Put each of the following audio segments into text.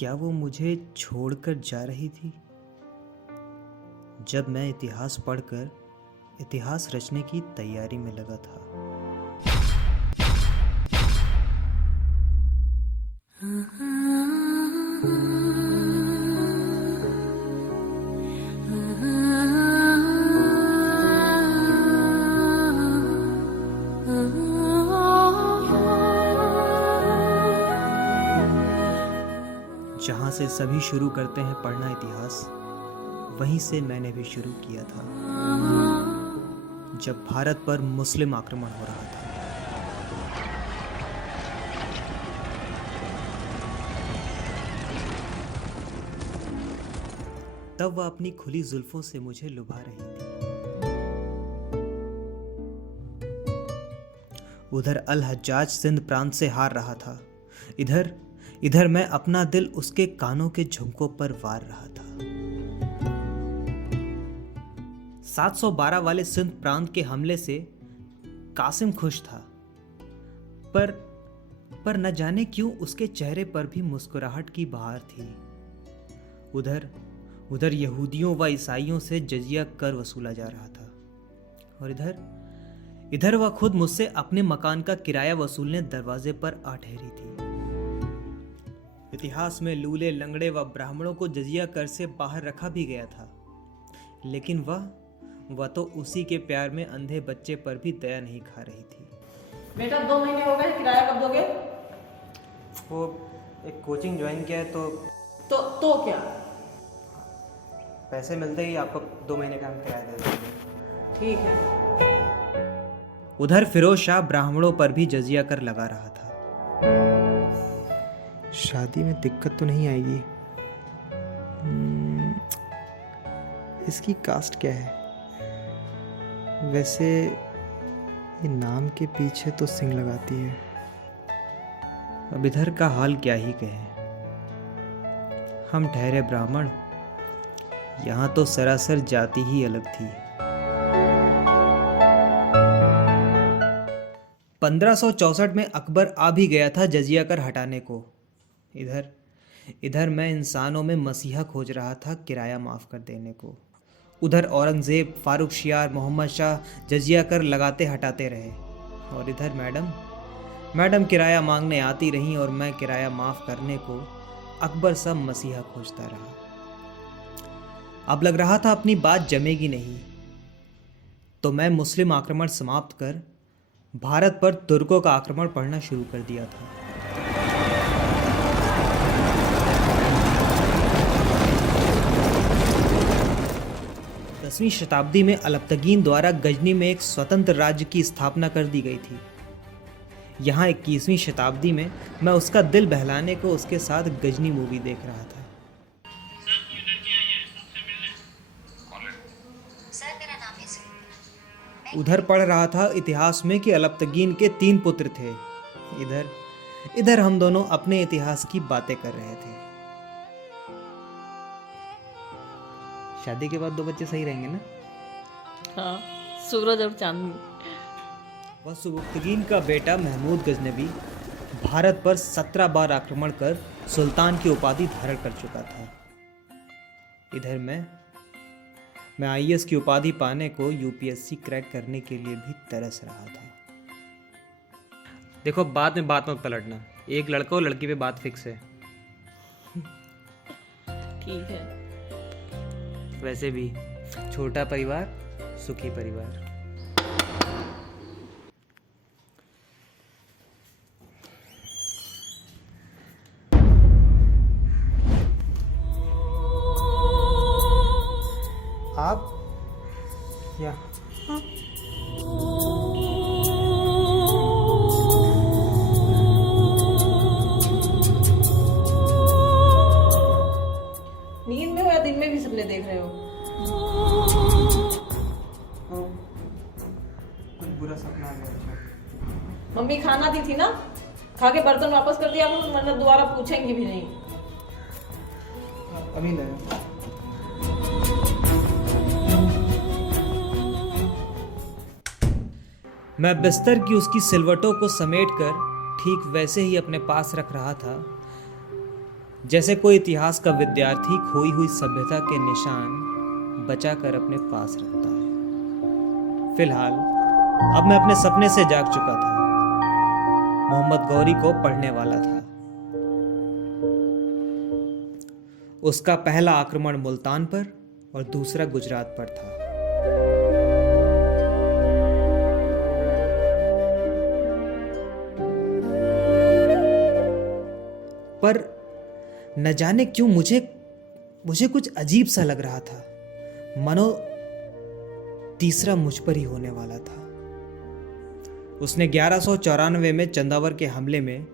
क्या वो मुझे छोड़कर जा रही थी? जब मैं इतिहास पढ़कर इतिहास रचने की तैयारी में लगा था। जहाँ से सभी शुरू करते हैं पढ़ना इतिहास, वहीं से मैंने भी शुरू किया था, जब भारत पर मुस्लिम आक्रमण हो रहा था। तब वह अपनी खुली जुल्फों से मुझे लुभा रही थी। उधर अल हज्जाज सिंध प्रांत से हार रहा था, इधर मैं अपना दिल उसके कानों के झुमकों पर वार रहा था। 712 वाले सिंध प्रांत के हमले से कासिम खुश था, पर न जाने क्यों उसके चेहरे पर भी मुस्कुराहट की बहार थी। उधर यहूदियों व ईसाइयों से जजिया कर वसूला जा रहा था, और इधर वह खुद मुझसे अपने मकान का किराया वसूलने दरवाजे पर आ ठहरी थी। इतिहास में लूले लंगड़े व ब्राह्मणों को जजिया कर से बाहर रखा भी गया था, लेकिन वह तो उसी के प्यार में अंधे बच्चे पर भी दया नहीं खा रही थी। बेटा 2 महीने हो गए, किराया कब दोगे? वो एक कोचिंग ज्वाइन किया है तो क्या? पैसे मिलते ही आपको 2 महीने का हम किराया दे देंगे। ठीक है। उधर फिरोज शाह ब्राह्मणों पर भी जजिया कर लगा रहा था। शादी में दिक्कत तो नहीं आएगी? इसकी कास्ट क्या है? वैसे ये नाम के पीछे तो सिंह लगाती है। अब इधर का हाल क्या ही कहें। हम ठहरे ब्राह्मण, यहाँ तो सरासर जाति ही अलग थी। 1564 में अकबर आ भी गया था जजिया कर हटाने को। इधर मैं इंसानों में मसीहा खोज रहा था किराया माफ कर देने को। उधर औरंगजेब, फारूक शियार, मोहम्मद शाह जजिया कर लगाते हटाते रहे, और इधर मैडम किराया मांगने आती रहीं, और मैं किराया माफ करने को अकबर सा मसीहा खोजता रहा। अब लग रहा था अपनी बात जमेगी नहीं, तो मैं मुस्लिम आक्रमण समाप्त कर भारत पर तुर्कों का आक्रमण पढ़ना शुरू कर दिया था। दसवीं शताब्दी में अलबतगीन द्वारा गजनी में एक स्वतंत्र राज्य की स्थापना कर दी गई थी। यहाँ 21वीं शताब्दी में मैं उसका दिल बहलाने को उसके साथ गजनी मूवी देख रहा था। उधर पढ़ रहा था इतिहास में कि अलबतगीन के 3 पुत्र थे। इधर हम दोनों अपने इतिहास की बातें कर रहे थे। शादी के बाद 2 बच्चे सही रहेंगे ना? हाँ, सूरज और चांदनी। वह सुबुक्तगीन का बेटा महमूद गजनबी भारत पर 17 बार आक्रमण कर सुल्तान की उपाधि धारण कर चुका था। इधर मैं आईएएस की उपाधि पाने को यूपीएससी क्रैक करने के लिए भी तरस रहा था। देखो, बात में बात मत पलटना। एक लड़का और लड़की पे बात फिक्स है। ठीक है। वैसे भी छोटा परिवार सुखी परिवार। आप या नींद में हो या दिन में भी सपने देख रहे हो? कुछ बुरा सपना आ गया। मम्मी खाना दी थी ना, खा के बर्तन वापस कर दिया, वरना दोबारा पूछेंगी भी नहीं। अभी नहीं। मैं बिस्तर की उसकी सिलवटों को समेटकर ठीक वैसे ही अपने पास रख रहा था जैसे कोई इतिहास का विद्यार्थी खोई हुई सभ्यता के निशान बचाकर अपने पास रखता है। फिलहाल अब मैं अपने सपने से जाग चुका था। मोहम्मद गौरी को पढ़ने वाला था। उसका पहला आक्रमण मुल्तान पर और दूसरा गुजरात पर था। पर न जाने क्यों मुझे कुछ अजीब सा लग रहा था, मानो तीसरा मुझ पर ही होने वाला था। उसने 1194 में चंदावर के हमले में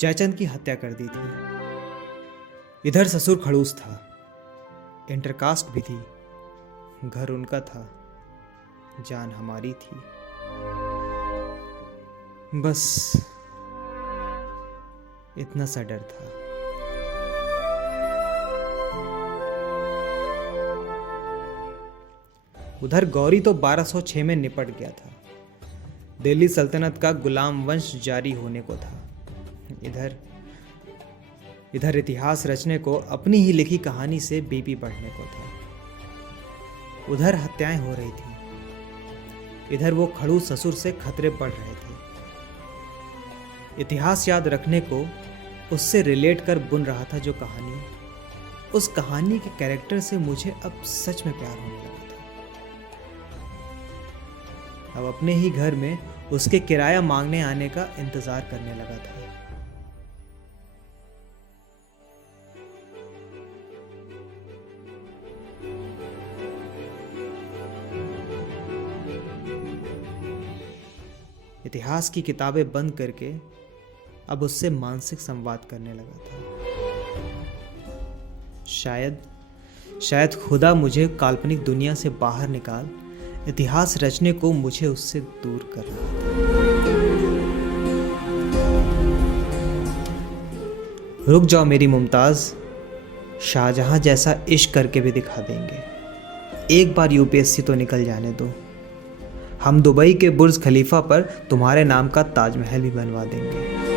जयचंद की हत्या कर दी थी। इधर ससुर खड़ूस था, इंटरकास्ट भी थी, घर उनका था, जान हमारी थी। बस इतना सा डर था। उधर गौरी तो 1206 में निपट गया था। दिल्ली सल्तनत का गुलाम वंश जारी होने को था। इधर इतिहास रचने को अपनी ही लिखी कहानी से बीपी बढ़ने को था। उधर हत्याएं हो रही थी, इधर वो खड़ूस ससुर से खतरे बढ़ रहे थे। इतिहास याद रखने को उससे रिलेट कर बुन रहा था जो कहानी, उस कहानी के कैरेक्टर से मुझे अब सच में प्यार होने लगा था। अब अपने ही घर में उसके किराया मांगने आने का इंतजार करने लगा था। इतिहास की किताबें बंद करके अब उससे मानसिक संवाद करने लगा था। शायद खुदा मुझे काल्पनिक दुनिया से बाहर निकाल इतिहास रचने को मुझे उससे दूर कर रहा था। रुक जाओ मेरी मुमताज, शाहजहां जैसा इश्क करके भी दिखा देंगे। एक बार यूपीएससी तो निकल जाने दो, हम दुबई के बुर्ज खलीफा पर तुम्हारे नाम का ताजमहल भी बनवा देंगे।